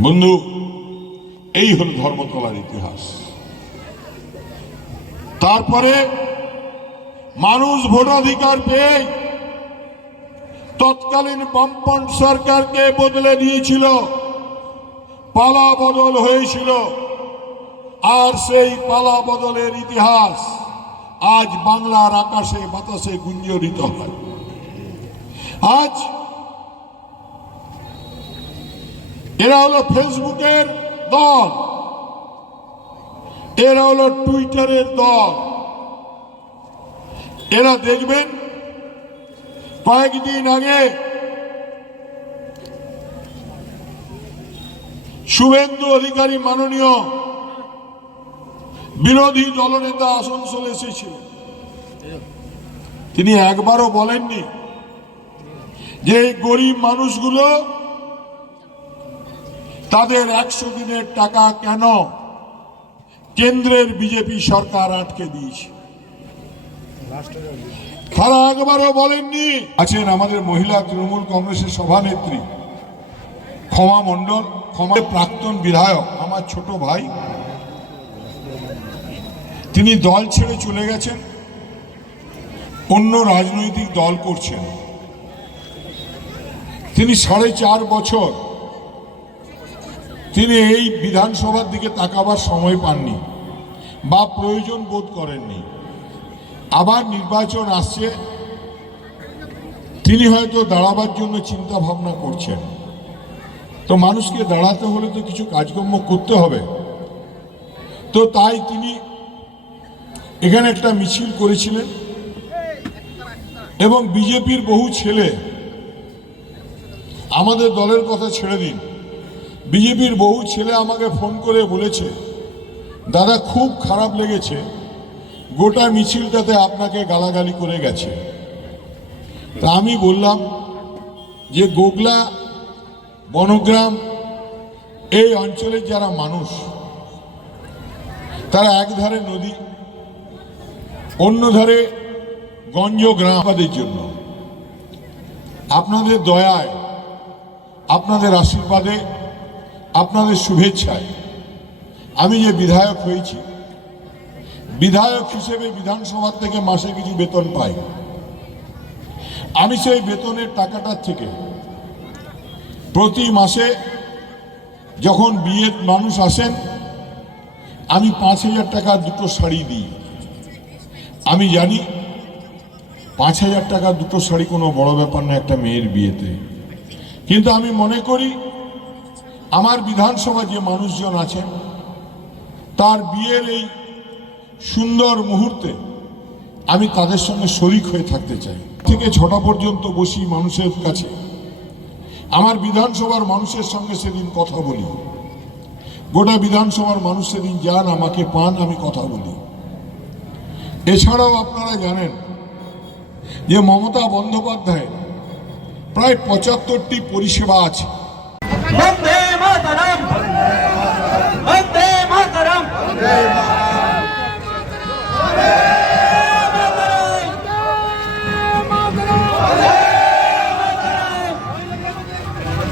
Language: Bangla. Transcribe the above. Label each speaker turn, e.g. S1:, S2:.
S1: বন্ধু, এই হল ধর্মতলার ইতিহাস। তারপরে মানুষ ভোটাধিকার পেয়ে তৎকালীন বামপন্থ সরকারকে বদলে দিয়েছিল, পালা বদল হয়েছিল। আর সেই পালা বদলের ইতিহাস আজ বাংলার আকাশে বাতাসে গুঞ্জরিত হয়। আজ এরা হলো ফেসবুকের দল। এরা হলো টুইটারের দল। এরা দেখবেন, কয়েকদিন আগে শুভেন্দু অধিকারী মাননীয় বিরোধী দলনেতা আসানসোলে এসেছিলেন। তিনি একবারও বলেননি যে এই গরিব মানুষগুলো তাদের একশো দিনের টাকা কেন কেন্দ্রের বিজেপি সরকার আটকে দিয়েছে? তারা একবারও বলেননি। আছেন আমাদের মহিলা তৃণমূল কংগ্রেসের সভানেত্রী, ক্ষমা মণ্ডল, ক্ষমা প্রাক্তন বিধায়ক, আমার ছোট ভাই। তিনি দল ছেড়ে চলে গেছেন, অন্য রাজনৈতিক দল করছেন। তিনি সাড়ে চার বছর তিনি এই বিধানসভার দিকে তাকাবার সময় পাননি বা প্রয়োজন বোধ করেননি। আবার নির্বাচন আসছে, তিনি হয়তো দাঁড়াবার জন্য চিন্তা ভাবনা করছেন। তো মানুষকে দাঁড়াতে হলে তো কিছু কাজকর্ম করতে হবে। তো তাই তিনি এখানে একটা মিছিল করেছিলেন এবং বিজেপির বহু ছেলে আমাদের দলের কথা ছেড়ে দিন। বিজেপির বহু ছেলে আমাকে ফোন করে বলেছে, দাদা, খুব খারাপ লেগেছে। গোটা মিছিলটাতে আপনাকে গালাগালি করে গেছে। তা আমি বললাম যে, গোগলা, বনগ্রাম, এই অঞ্চলের যারা মানুষ, তারা এক ধারে নদী, অন্য ধারে গঞ্জ গ্রামাদের জন্য। আপনাদের দয়ায়, আপনাদের আশীর্বাদে আপনাদের শুভেচ্ছায় আমি যে বিধায়ক হয়েছি, বিধায়ক হিসেবে বিধানসভার থেকে মাসে কিছু বেতন পাই। আমি সেই বেতনের টাকাটার থেকে প্রতি মাসে যখন বিয়ের মানুষ আসেন, আমি পাঁচ হাজার টাকা দুটো শাড়ি দিই। আমি জানি পাঁচ হাজার টাকা দুটো শাড়ি কোনো বড় ব্যাপার না একটা মেয়ের বিয়েতে। কিন্তু আমি মনে করি আমার বিধানসভা যে মানুষজন আছেন, তার বিয়ের এই সুন্দর মুহূর্তে আমি তাদের সঙ্গে শরিক হয়ে থাকতে চাই। থেকে ছটা পর্যন্ত বসি মানুষের কাছে। আমার বিধানসভার মানুষের সঙ্গে সেদিন কথা বলি। গোটা বিধানসভার মানুষ সেদিন যান, আমাকে পান, আমি কথা বলি। এছাড়াও আপনারা জানেন যে মমতা বন্দ্যোপাধ্যায় প্রায় পঁচাত্তরটি পরিষেবা আছে।